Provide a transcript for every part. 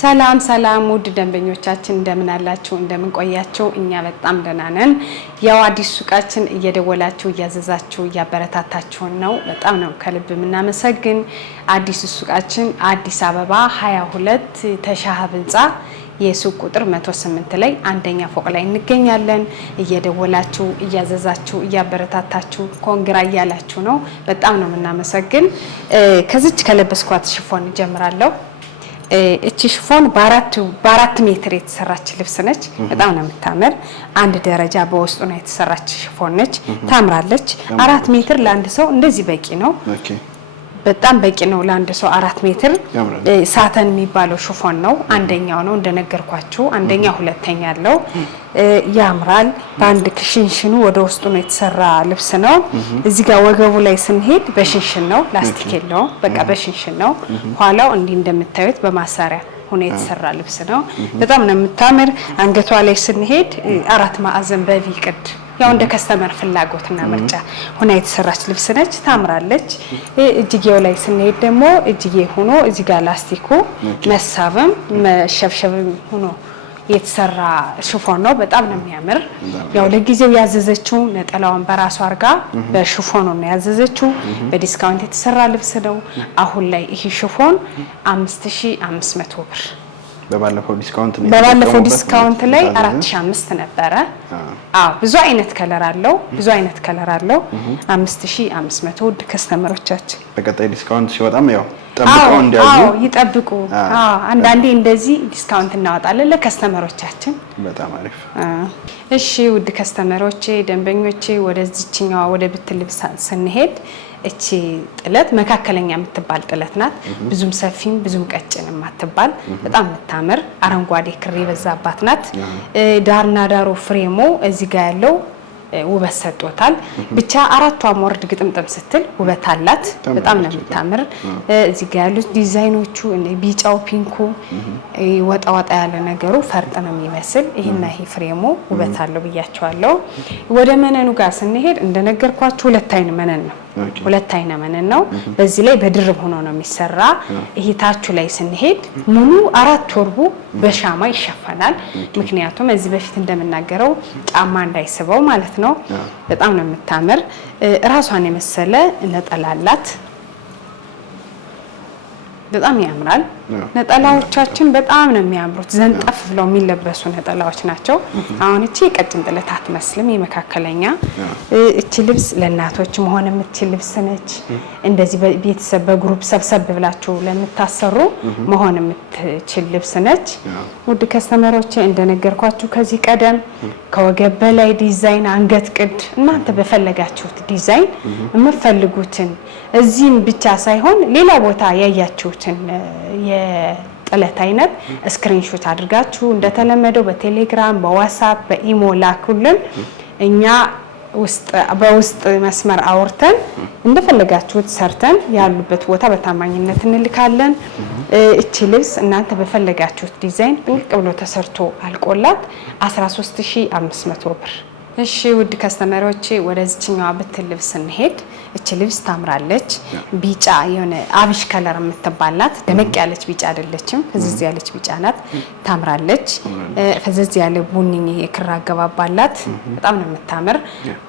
ሰላም ሰላም ውድ ደንበኞቻችን እንደምን አላችሁ እንደምን ቆያችሁ እኛ በጣም ደህና ነን ያው አዲስ ሱቃችን እየደወላችሁ እያዘዛችሁ እያበረታታችሁ ነው በጣም ነው ከልብ ምናመሰግን አዲስ ሱቃችን አዲስ አበባ 22 ተሻሃብ ህንጻ የሱቅ ቁጥር 108 ላይ አንደኛ ፎቅ ላይ እንገኛለን እየደወላችሁ እያዘዛችሁ እያበረታታችሁ ኮንግራ ያላችሁ ነው በጣም ነው ምናመሰግን ከዚች ከለበስኳት ሽፎን ጀምራለሁ እቺ ሽፎን በአራት ሜትር የተሰራች ልብስ ነች በጣም ነው የምታምር አንድ ደረጃ በውስጡ ነው የተሰራች ሽፎን ነች ታምራለች 4 ሜትር ለአንድ ሰው እንደዚህ በቂ ነው በጣም በቂ ነው ለአንድ ሰው 4 ሜትር ሳተን የሚባለው ሽፎን ነው አንደኛው ነው እንደነገርኳችሁ አንደኛ ሁለተኛ ያለው ያምራል ባንድ ክሽንሽኑ ወደ ውስጡ ነው የተሰራ ልብስ ነው እዚህ ጋር ወገቡ ላይ ስንሄድ በሽንሽን ነው ላስቲክ የለው በቃ በሽንሽን ነው ኋላው እንዲህ እንደምታዩት በማሰሪያ ሆነ የተሰራ ልብስ ነው በጣም ነው የምታምር አንገቷ ላይ ስንሄድ 4 ማዕዘን በቪ ቅድ ያው እንደ ከስተመር ፍላጎትና ምርጫ ሆነ የተሰራች ልብስ ነች ታምራለች እጅጌው ላይ ስንሄድ ደግሞ እጅጌ ሆኖ እዚህ ጋር ላስቲኩ መሳብም መሸብሸብም ሆኖ የተሰራ ሽፎን ነው በጣም ነው የሚያምር ያው ለጊዜው ያዘዘችው ነጠላውን በራሷ አርጋ በሽፎኑ ነው ያዘዘችው በዲስካውንት የተሰራ ልብስ ነው አሁን ላይ ይሄ ሽፎን 5500 ብር በባለፈው ዲስካውንት ላይ 4500 ነበረ ብዙ አይነት ከለር አለው 5500 ውድ ከስተመሮቻችን በቀጣይ ዲስካውንት ሲወጣም ያው ጠብቀው እንዲያዙ ይጠብቁ አንዳንዴ እንደዚህ ዲስካውንት እናወጣለን ለከስተመሮቻችን በጣም አሪፍ እሺ ውድ ከስተመሮቼ ደንበኞቼ ወደዚህኛው ወደ ብትልብስ ስንሄድ እቺ ጥለት መካከለኛ የምትባል ጥለት ናት ብዙም ሰፊም ብዙም ቀጭንም አትባል በጣም የምታምር አረንጓዴ ክር የበዛባት ናት ዳርና ዳሩ ፍሬሙ እዚህ ጋር ያለው ውበት ሰጥቶታል ብቻ አራቷም ወርድ ግጥምጥም ስትል ውበት አላት በጣም ነው የምታምር እዚህ ጋር ያሉት ዲዛይኖቹ ቢጫው ፒንኩ ወጣ ያለ ነገሩ ፈርጥ ነው የሚመስል ይሄና ይሄ ፍሬሙ ውበት አለው ብያቸዋለሁ ወደ መነኑ ጋር ስንሄድ እንደነገርኳችሁ ሁለት አይነ መነን ነው በዚህ ላይ በድርብ ሆኖ ነው የሚሰራ ይሄ ታቹ ላይ ስንሄድ ሙሉ 4 ወርቡ በሻማ ይሸፈናል ምክንያቱም እዚህ በፊት እንደምናገረው ጫማ እንዳይስበው ማለት ነው በጣም ነው የምታምር ራሷን የመሰለ ነጠላላት በጣም ያምራል ነጠላዎቻችን በጣም ነው የሚያምሩት ዘንጠፍ ብለው የሚለበሱ ነጠላዎች ናቸው አሁን እቺ ቀጭን ጥለት አትመስልም የመካከለኛ እቺ ልብስ ለእናቶች መሆን የምትችል ልብስ ነች እንደዚህ በቤተሰብ በግሩፕ ሰብሰብ ብላችሁ ለምታሰሩ መሆን የምትችል ልብስ ነች ውድ ከስተመሮቼ እንደነገርኳችሁ ከዚህ ቀደም ከወገብ በላይ ዲዛይን አንገት ቅድ እናንተ በፈለጋችሁት ዲዛይን የምትፈልጉትን እዚህም ብቻ ሳይሆን ሌላ ቦታ ያያችሁትን የጥለት አይነት ስክሪንሾት አድርጋችሁ እንደተለመደው በቴሌግራም በዋትስአፕ በኢሞ ላኩልን እኛ በውስጥ መስመር አውርተን እንደፈለጋችሁት ሰርተን ያሉበት ቦታ በታማኝነት እንልካለን እቺ ልብስ እናንተ በፈለጋችሁት ዲዛይን ጥንቅቅ ብሎ ተሰርቶ አልቆላት 13500 ብር እሺ ውድ ከስተመሮቼ ወደዚህኛው ብትል ልብስ እንሄድ እቺ ልብስ ታምራለች ቢጫ የሆነ አብሽ ከለር የምትባላት ደመቅ ያለች ቢጫ አይደለችም ፍዝዝ ያለች ቢጫ ናት ታምራለች ፍዝዝ ያለ ቡኒ የክር አገባባላት በጣም ነው የምታምር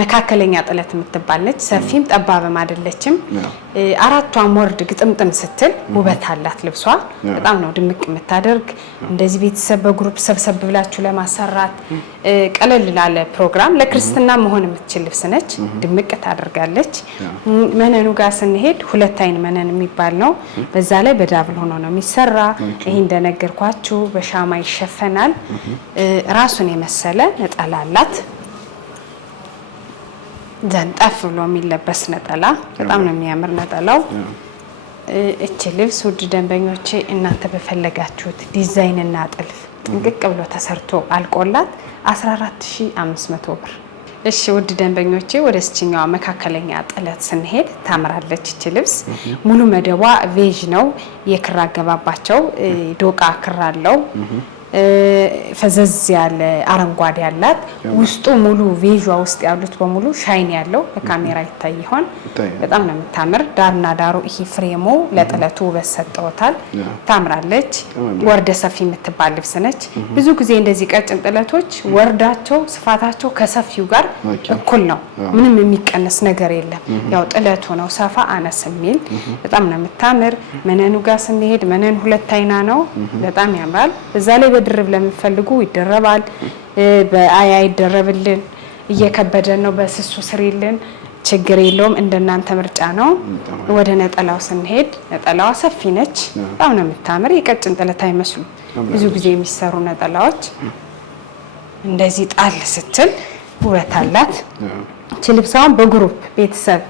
መካከለኛ ጥለት የምትባለች ሰፊም ጠባብም አይደለችም አራቷም ወርድ ግጥምጥም ስትል ውበት አላት ልብሷ በጣም ነው ድምቅ የምታደርግ እንደዚህ ቤተሰብ በግሩፕ ሰብሰብ ብላችሁ ለማሰራት ቀለል ላለ ፕሮግራም ለክርስትና መሆን የምትችል ልብስ ነች ድምቅ ታደርጋለች መነኑ ጋር ስንሄድ ሁለት አይን መነን የሚባል ነው በዛ ላይ በዳብል ሆኖ ነው የሚሰራ ይሄ እንደነገርኳችሁ በሻማ ይሸፈናል ራሱን የመሰለ ነጠላላት ዘንጠፍ ብሎ የሚለበስ ነጠላ በጣም ነው የሚያምር ነጠላው እቺ ልብስ ውድ ደንበኞቼ እናንተ በፈለጋችሁት ዲዛይን እና ጥልፍ ጥንቅቅ ብሎ ተሰርቶ አልቆላት 14500 ብር እሺ ውድ ደንበኞቼ ወደስችኛው መካከለኛ ጥለት ስንሄድ ታምራለች እቺ ልብስ ሙሉ መደቧ ቬጅ ነው የክር አገባባቸው ዶቃ ክር አለው ፈዘዝ ያለ አረንጓዴ ያላት ውስጡ ሙሉ ቬጇ ውስጥ ያሉት በሙሉ ሻይን ያለው ለካሜራ ይታይ ይሆን በጣም ነው የምታምር። ዳርና ዳሩ ይሄ ፍሬሙ ለጥለቱ ውበት ሰጠውታል። ታምራለች። ወርደ ሰፊ የምትባል ልብስ ነች። ብዙ ጊዜ እንደዚህ ቀጭን ጥለቶች ወርዳቸው ስፋታቸው ከሰፊው ጋር እኩል ነው። ምንም የሚቀነስ ነገር የለም። ያው ጥለቱ ነው ሰፋ አነስ የሚል በጣም ነው የምታምር። መነኑ ጋር ስንሄድ መነን ሁለት አይና ነው። በጣም ያምራል። እዛ ላይ በድርብ ለምትፈልጉ ይደረባል። በአያ ይደረብልን። እየከበደን ነው በስሱ ስሪልን ችግር የለውም። እንደናንተ ምርጫ ነው። ወደ ነጠላው ስንሄድ ነጠላዋ ሰፊ ነች። በጣም ነው የምታምር። የቀጭን ጥለት አይመስሉ ብዙ ጊዜ የሚሰሩ ነጠላዎች እንደዚህ ጣል ስትል ውበት አላት። ልብሳውን በግሩፕ ቤተሰብ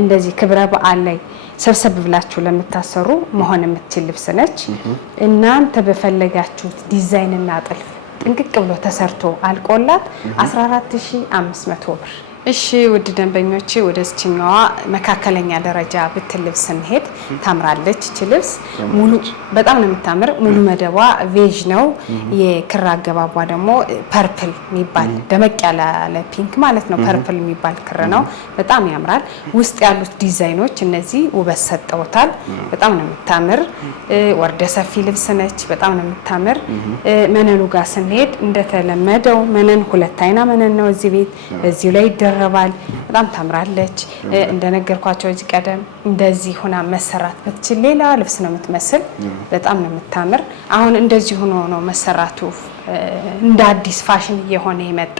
እንደዚህ ክብረ በዓል ላይ ሰብሰብ ብላችሁ ለምታሰሩ መሆን የምትችል ልብስ ነች። እናንተ በፈለጋችሁት ዲዛይን እና ጥልፍ ጥንቅቅ ብሎ ተሰርቶ አልቆላት 14500 ብር። እሺ ውድ ደንበኞቼ ወደዚህኛዋ መካከለኛ ደረጃ ብትል ልብስ እንሄድ። ታምራለች። እቺ ልብስ ሙሉ በጣም ነው የምታምር። ሙሉ መደቧ ቬጅ ነው። የክር አገባቧ ደግሞ ፐርፕል የሚባል ደመቅ ያለ ፒንክ ማለት ነው። ፐርፕል የሚባል ክር ነው። በጣም ያምራል። ውስጥ ያሉት ዲዛይኖች እነዚህ ውበት ሰጠውታል። በጣም ነው የምታምር። ወርደ ሰፊ ልብስ ነች። በጣም ነው የምታምር። መነኑ ጋር ስንሄድ እንደተለመደው መነን ሁለት አይና መነን ነው እዚህ ቤት እዚሁ ላይ ይደረባል። በጣም ታምራለች። እንደነገርኳቸው እዚህ ቀደም እንደዚህ ሆና መሰራት ብትችል ሌላ ልብስ ነው የምትመስል። በጣም ነው የምታምር። አሁን እንደዚህ ሆኖ ነው መሰራቱ እንደ አዲስ ፋሽን እየሆነ የመጣ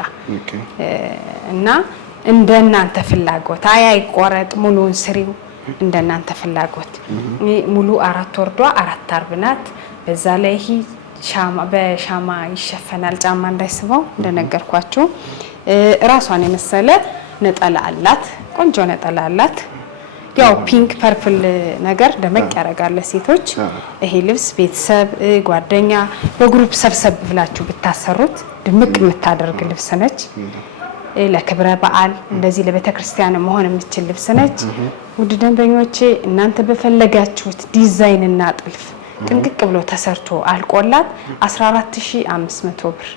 እና እንደናንተ ፍላጎት አይቆረጥ ሙሉን ስሪው እንደናንተ ፍላጎት። ሙሉ 4 ወርዷ 4 አርብ ናት። በዛ ላይ ይሄ በሻማ ይሸፈናል ጫማ እንዳይስበው እንደነገርኳችሁ። ራሷን የመሰለ ነጠላ አላት። ቆንጆ ነጠላ አላት። ያው ፒንክ ፐርፕል ነገር ደመቅ ያደርጋል ሴቶች። ይሄ ልብስ ቤተሰብ ጓደኛ በግሩፕ ሰብሰብ ብላችሁ ብታሰሩት ድምቅ የምታደርግ ልብስ ነች። ለክብረ በዓል እንደዚህ ለቤተ ክርስቲያን መሆን የምትችል ልብስ ነች። ውድ ደንበኞቼ እናንተ በፈለጋችሁት ዲዛይን እና ጥልፍ ጥንቅቅ ብሎ ተሰርቶ አልቆላት 14500 ብር።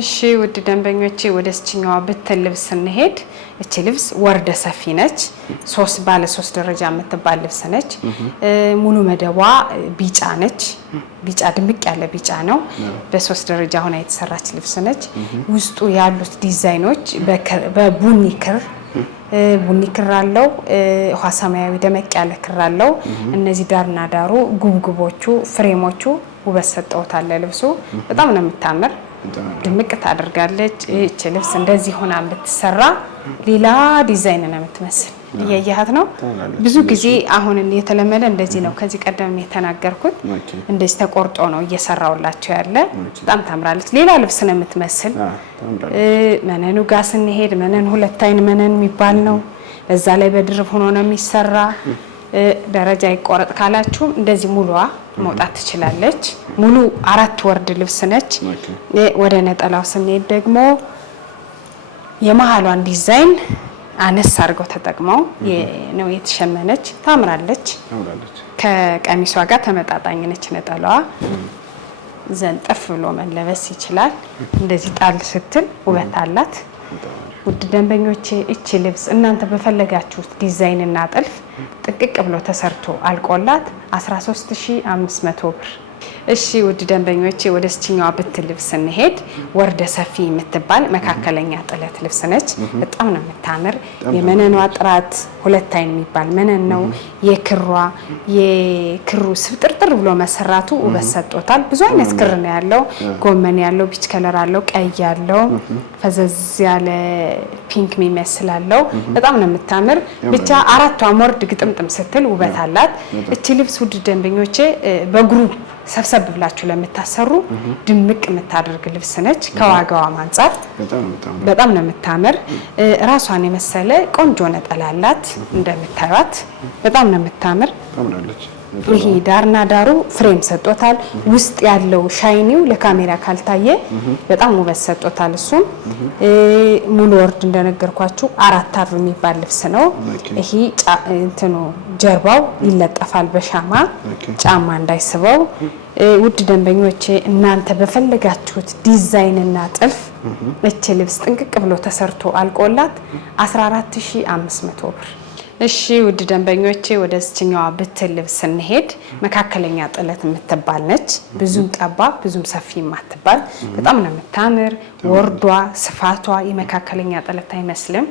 እሺ ውድ ደንበኞቼ ወደዚህኛዋ ብትል ልብስ እንሄድ። እቺ ልብስ ወርደ ሰፊ ነች። ባለ 3 ደረጃ የምትባል ልብስ ነች። ሙሉ መደቧ ቢጫ ነች። ቢጫ ድምቅ ያለ ቢጫ ነው። በ3 ደረጃ ሆና የተሰራች ልብስ ነች። ውስጡ ያሉት ዲዛይኖች በቡኒ ክር አለው። ውሃ ሰማያዊ ደመቅ ያለ ክር አለው። እነዚህ ዳርና ዳሩ ጉብጉቦቹ ፍሬሞቹ ውበት ሰጠውታል ለልብሱ። በጣም ነው የምታምር። ድምቅ ታደርጋለች። እቺ ልብስ እንደዚህ ሆና ብትሰራ ሌላ ዲዛይን ነው የምትመስል። እያያት ነው። ብዙ ጊዜ አሁን የተለመደ እንደዚህ ነው። ከዚህ ቀደም የተናገርኩት እንደዚህ ተቆርጦ ነው እየሰራውላቸው ያለ። በጣም ታምራለች። ሌላ ልብስ ነው የምትመስል። መነኑ ጋር ስንሄድ መነን ሁለት አይን መነን የሚባል ነው። በዛ ላይ በድርብ ሆኖ ነው የሚሰራ። ደረጃ ይቆረጥ ካላችሁ እንደዚህ ሙሉዋ መውጣት ትችላለች። ሙሉ 4 ወርድ ልብስ ነች። ወደ ነጠላው ስንሄድ ደግሞ የመሃሏን ዲዛይን አነስ አድርገው ተጠቅመው ነው የተሸመነች። ታምራለች። ከቀሚሷ ጋር ተመጣጣኝ ነች ነጠላዋ። ዘንጠፍ ብሎ መለበስ ይችላል። እንደዚህ ጣል ስትል ውበት አላት። ውድ ደንበኞቼ እቺ ልብስ እናንተ በፈለጋችሁት ዲዛይን እና ጥልፍ ጥንቅቅ ብሎ ተሰርቶ አልቆላት 13500 ብር። እሺ ውድ ደንበኞቼ ወደዚህኛዋ ብትል ልብስ እንሄድ። ወርደ ሰፊ የምትባል መካከለኛ ጥለት ልብስ ነች። በጣም ነው የምታምር። የመነኗ ጥራት ሁለት አይን የሚባል መነን ነው። የክሩ ስብጥርጥር ብሎ መሰራቱ ውበት ሰጥቶታል። ብዙ አይነት ክር ነው ያለው። ጎመን ያለው፣ ቢች ከለር አለው፣ ቀይ ያለው፣ ፈዘዝ ያለ ፒንክ የሚመስል አለው። በጣም ነው የምታምር። ብቻ 4ቷ ወርድ ግጥምጥም ስትል ውበት አላት። እቺ ልብስ ውድ ደንበኞቼ በግሩፕ ሰብሰብ ብላችሁ ለምታሰሩ ድምቅ የምታደርግ ልብስ ነች። ከዋጋዋ አንፃር በጣም ነው የምታምር። ራሷን የመሰለ ቆንጆ ነጠላ አላት። እንደምታዩት በጣም ነው የምታምር። ይሄ ዳርና ዳሩ ፍሬም ሰጥቶታል። ውስጥ ያለው ሻይኒው ለካሜራ ካልታየ በጣም ውበት ሰጥቶታል። እሱም ሙሉ ወርድ እንደነገርኳችሁ 4 አርብ የሚባል ልብስ ነው። ይሄ እንትኑ ጀርባው ይለጠፋል በሻማ ጫማ እንዳይስበው። ውድ ደንበኞቼ እናንተ በፈለጋችሁት ዲዛይንና ጥልፍ እቺ ልብስ ጥንቅቅ ብሎ ተሰርቶ አልቆላት 14500 ብር። እሺ ውድ ደንበኞቼ ወደ እዚህኛዋ ብትል ልብስ ስንሄድ መካከለኛ ጥለት የምትባል ነች። ብዙም ጠባብ ብዙም ሰፊ የማትባል በጣም ነው የምታምር። ወርዷ ስፋቷ የመካከለኛ ጥለት አይመስልም።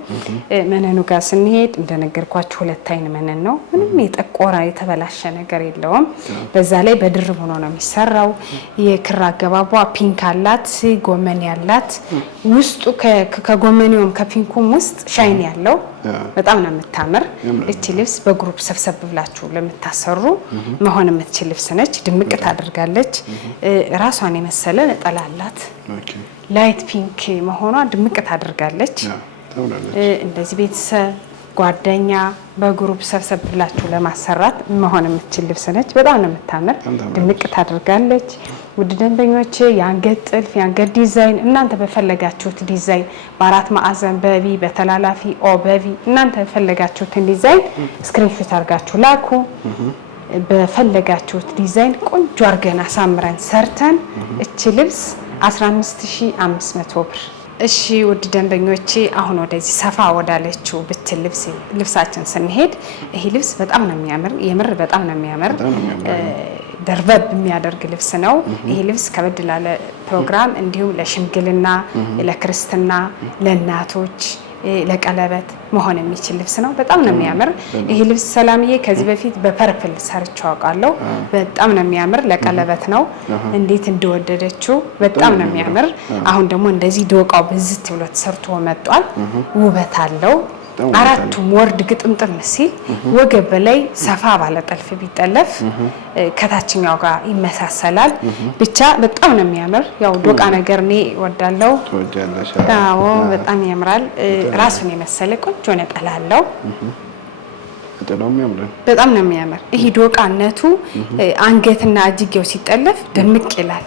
መነኑ ጋር ስንሄድ እንደነገርኳችሁ 2 አይን መነን ነው። ምንም የጠቆረ የተበላሸ ነገር የለውም። በዛ ላይ በድርብ ሆኖ ነው የሚሰራው። የክር አገባቧ ፒንክ አላት፣ ጎመን ያላት ውስጡ ከጎመኔውም ከፒንኩም ውስጥ ሻይን ያለው በጣም ነው የምታምር። እቺ ልብስ በግሩፕ ሰብሰብ ብላችሁ ለምታሰሩ መሆን የምትችል ልብስ ነች። ድምቅ ታደርጋለች። ራሷን የመሰለ ነጠላ አላት። ላይት ፒንክ መሆኗ ድምቅ ታደርጋለች። እንደዚህ ቤተሰብ ጓደኛ በግሩፕ ሰብሰብ ብላችሁ ለማሰራት መሆን የምትችል ልብስ ነች። በጣም ነው የምታምር። ድምቅ ታደርጋለች። ውድ ደንበኞቼ የአንገት ጥልፍ የአንገት ዲዛይን እናንተ በፈለጋችሁት ዲዛይን በአራት ማዕዘን በቪ በተላላፊ ኦ በቪ እናንተ በፈለጋችሁትን ዲዛይን ስክሪንሾት አድርጋችሁ ላኩ። በፈለጋችሁት ዲዛይን ቆንጆ አድርገን አሳምረን ሰርተን እቺ ልብስ 15500 ብር። እሺ ውድ ደንበኞቼ አሁን ወደዚህ ሰፋ ወዳለችው ብትል ልብሳችን ስንሄድ ይሄ ልብስ በጣም ነው የሚያምር። የምር በጣም ነው የሚያምር። ደርበብ የሚያደርግ ልብስ ነው። ይሄ ልብስ ከበድ ላለ ፕሮግራም እንዲሁም ለሽምግልና፣ ለክርስትና፣ ለእናቶች፣ ለቀለበት መሆን የሚችል ልብስ ነው። በጣም ነው የሚያምር ይሄ ልብስ። ሰላምዬ ከዚህ በፊት በፐርፕል ሰርቻው አውቃለሁ። በጣም ነው የሚያምር። ለቀለበት ነው። እንዴት እንደወደደችው በጣም ነው የሚያምር። አሁን ደግሞ እንደዚህ ዶቃው ብዝት ብሎ ተሰርቶ መጥቷል። ውበት አለው። አራቱም ወርድ ግጥምጥም ሲል ወገብ በላይ ሰፋ ባለ ጥልፍ ቢጠለፍ ከታችኛው ጋር ይመሳሰላል። ብቻ በጣም ነው የሚያምር። ያው ዶቃ ነገር እኔ እወዳለሁ። አዎ በጣም ያምራል። ራሱን የመሰለ ቆንጆ ነጠላ አለው። በጣም ነው የሚያምር። ይሄ ዶቃነቱ አንገትና እጅጌው ሲጠለፍ ድምቅ ይላል።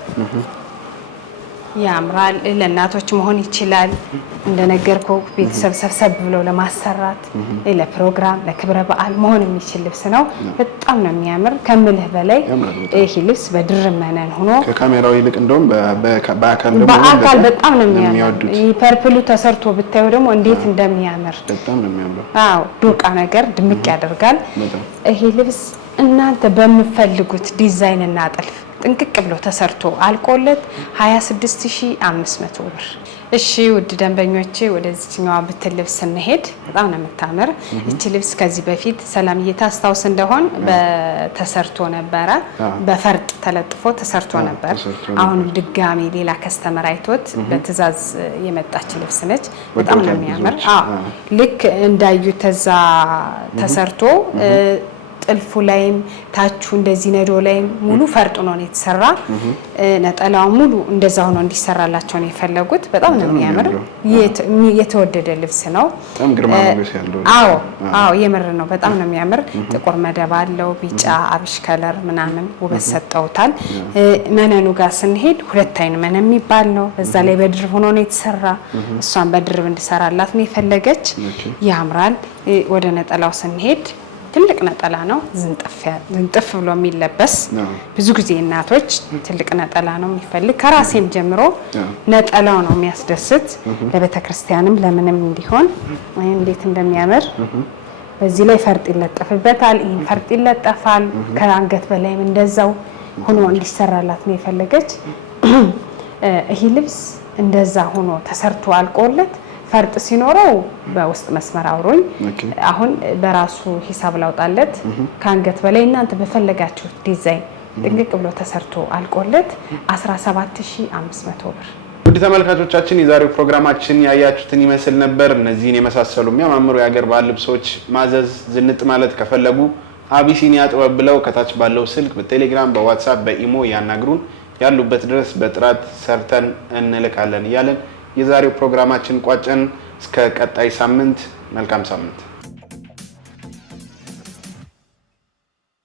ያምራል። ለእናቶች መሆን ይችላል። እንደነገርኩ ቤተሰብ ሰብሰብ ብለው ለማሰራት ለፕሮግራም ለክብረ በዓል መሆን የሚችል ልብስ ነው። በጣም ነው የሚያምር ከምልህ በላይ። ይሄ ልብስ በድርብ መነን ሆኖ ከካሜራው ይልቅ እንደውም በአካል በጣም ነው የሚያምር። ይሄ ፐርፕሉ ተሰርቶ ብታዩ ደግሞ እንዴት እንደሚያምር በጣም ነው የሚያምር። አዎ ዶቃ ነገር ድምቅ ያደርጋል። ይሄ ልብስ እናንተ በምፈልጉት ዲዛይን እና ጥልፍ ጥንቅቅ ብሎ ተሰርቶ አልቆለት 26500 ብር። እሺ ውድ ደንበኞቼ ወደዚህኛዋ ብትል ልብስ ስንሄድ በጣም ነው የምታምር። እቺ ልብስ ከዚህ በፊት ሰላምዬ ታስታውስ እንደሆን በተሰርቶ ነበረ፣ በፈርጥ ተለጥፎ ተሰርቶ ነበር። አሁንም ድጋሚ ሌላ ከስተመር አይቶት በትዕዛዝ የመጣች ልብስ ነች። በጣም ነው የሚያምር። አዎ ልክ እንዳዩት ተዛ ተሰርቶ ጥልፉ ላይም ታቹ እንደዚህ ነዶ ላይም ሙሉ ፈርጥ ነው የተሰራ። ነጠላው ሙሉ እንደዛ ሆኖ እንዲሰራላቸው ነው የፈለጉት። በጣም ነው የሚያምር። የተወደደ ልብስ ነው። በጣም ግርማ ሞገስ ያለው። አዎ የምር ነው። በጣም ነው የሚያምር። ጥቁር መደብ አለው፣ ቢጫ አብሽ ከለር ምናምን ውበት ሰጠውታል። መነኑ ጋር ስንሄድ 2 አይን መነን የሚባል ነው። በዛ ላይ በድርብ ሆኖ ነው የተሰራ። እሷን በድርብ እንዲሰራላት ነው የፈለገች። ያምራል። ወደ ነጠላው ስንሄድ ትልቅ ነጠላ ነው። ዝንጥፍ ብሎ የሚለበስ ብዙ ጊዜ እናቶች ትልቅ ነጠላ ነው የሚፈልግ። ከራሴም ጀምሮ ነጠላው ነው የሚያስደስት። ለቤተ ክርስቲያንም ለምንም እንዲሆን እንዴት እንደሚያምር በዚህ ላይ ፈርጥ ይለጠፍበታል። ይሄን ፈርጥ ይለጠፋል። ከአንገት በላይም እንደዛው ሆኖ እንዲሰራላት ነው የፈለገች። ይሄ ልብስ እንደዛ ሆኖ ተሰርቶ አልቆለት ፈርጥ ሲኖረው በውስጥ መስመር አውሮኝ አሁን በራሱ ሂሳብ ላውጣለት። ከአንገት በላይ እናንተ በፈለጋችሁ ዲዛይን ጥንቅቅ ብሎ ተሰርቶ አልቆለት 17500 ብር። ውድ ተመልካቾቻችን የዛሬው ፕሮግራማችን ያያችሁትን ይመስል ነበር። እነዚህን የመሳሰሉ የሚያማምሩ የሀገር ባህል ልብሶች ማዘዝ ዝንጥ ማለት ከፈለጉ አቢሲኒያ ጥበብ ብለው ከታች ባለው ስልክ በቴሌግራም በዋትስአፕ በኢሞ ያናግሩን። ያሉበት ድረስ በጥራት ሰርተን እንልካለን እያለን የዛሬው ፕሮግራማችን ቋጨን። እስከ ቀጣይ ሳምንት መልካም ሳምንት።